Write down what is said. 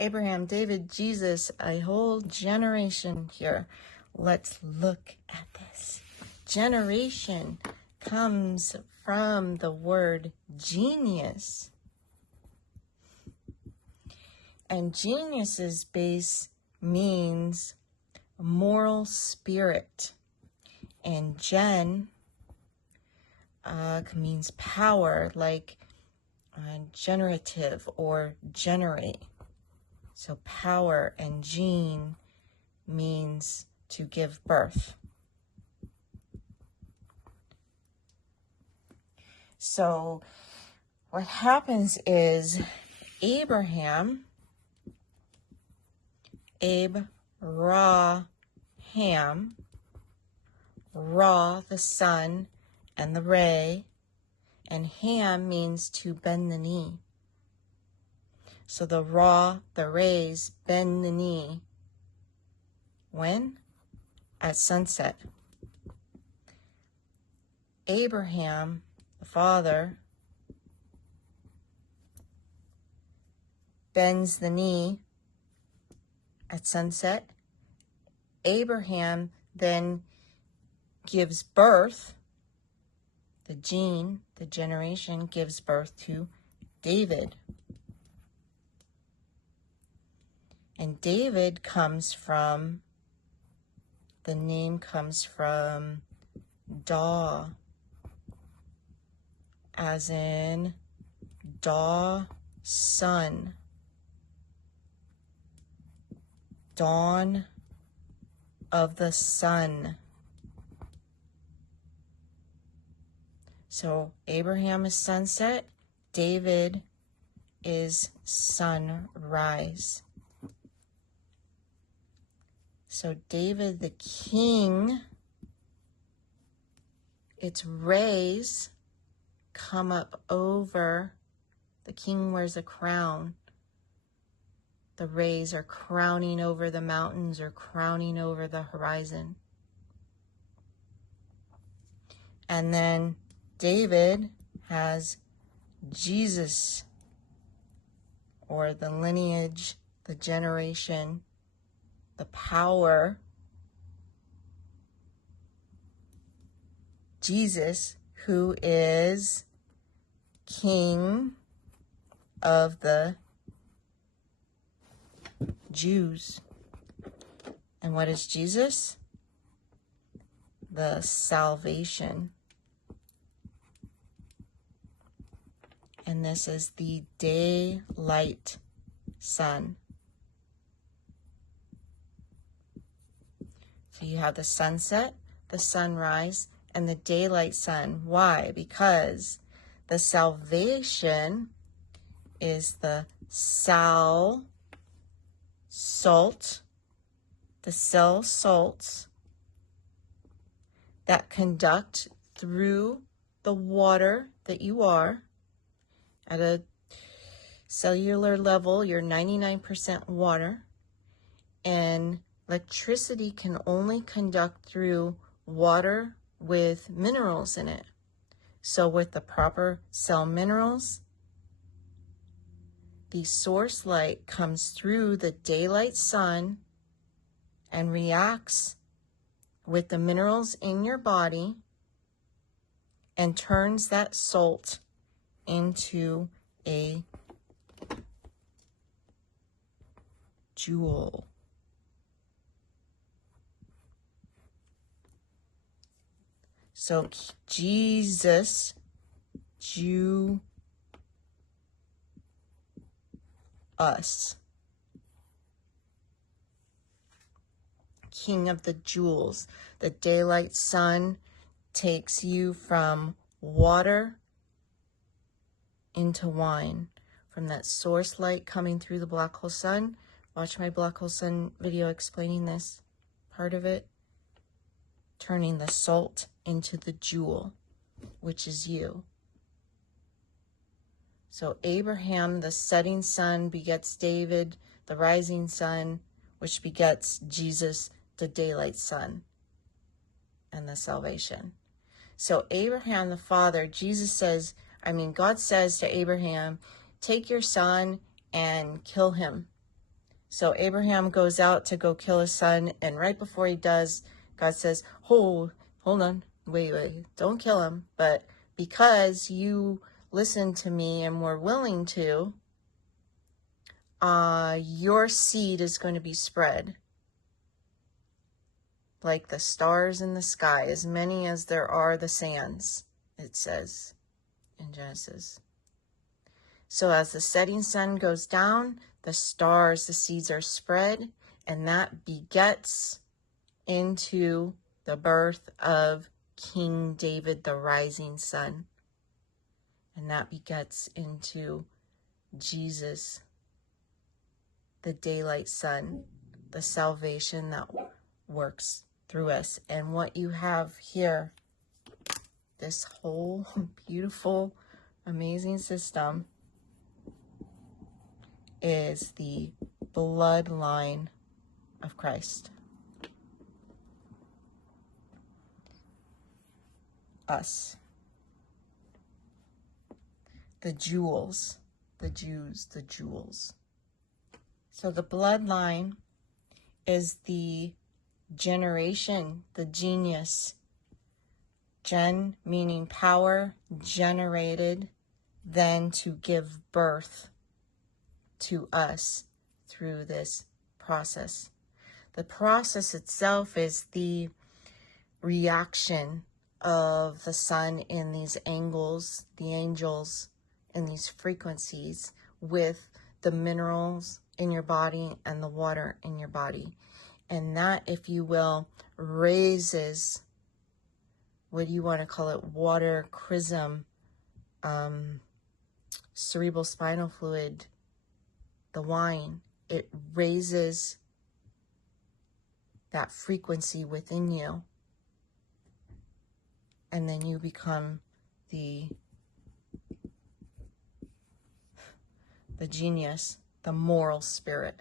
Abraham, David, Jesus, a whole generation here. Let's look at this. Generation comes from the word genius. And genius's base means moral spirit. And gen means power, like generative or generate. So power, and gene means to give birth. So what happens is Abraham, Ra, the son, and the Ray, and Ham means to bend the knee. So the rays bend the knee. When? At sunset. Abraham, the father, bends the knee at sunset. Abraham then gives birth, the gene, the generation, gives birth to David. And David comes from, the name comes from Daw, as in daw, sun, dawn of the sun. So Abraham is sunset, David is sunrise. So David the king, its rays come up over, the king wears a crown. The rays are crowning over the mountains or crowning over the horizon. And then David has Jesus, or the lineage, the generation, the power. Jesus, who is King of the Jews. And what is Jesus? The salvation. And this is the daylight sun. So you have the sunset, the sunrise, and the daylight sun. Why? Because the salvation is the salt, the cell salts that conduct through the water that you are. At a cellular level, you're 99% water, and electricity can only conduct through water with minerals in it. So with the proper cell minerals, the source light comes through the daylight sun and reacts with the minerals in your body and turns that salt into a jewel. So Jesus, us, King of the jewels. The daylight sun takes you from water into wine, from that source light coming through the black hole sun. Watch my black hole sun video explaining this part of it. Turning the salt into the jewel, which is you. So Abraham, the setting sun, begets David, the rising sun, which begets Jesus, the daylight sun, and the salvation. So Abraham, the father, God says to Abraham, take your son and kill him. So Abraham goes out to go kill his son, and right before he does, God says, hold on, wait, don't kill him. But because you listened to me and were willing to, your seed is going to be spread like the stars in the sky, as many as there are the sands, it says in Genesis. So as the setting sun goes down, the stars, the seeds are spread, and that begets into the birth of King David, the rising sun. And that begets into Jesus, the daylight sun, the salvation that works through us. And what you have here, this whole beautiful, amazing system, is the bloodline of Christ. Us. The jewels, the Jews, the jewels. So the bloodline is the generation, the genius. Gen meaning power, generated, then to give birth to us through this process. The process itself is the reaction of the sun in these angles, the angels in these frequencies, with the minerals in your body and the water in your body. And that, if you will, raises, what do you want to call it, water, chrism, cerebral spinal fluid, the wine. It raises that frequency within you. And then you become the genius, the moral spirit.